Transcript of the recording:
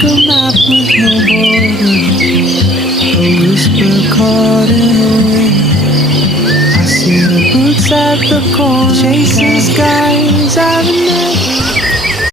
like a map with no borders, a whisper caught in the wind. I see the boots at the corner, chasing sky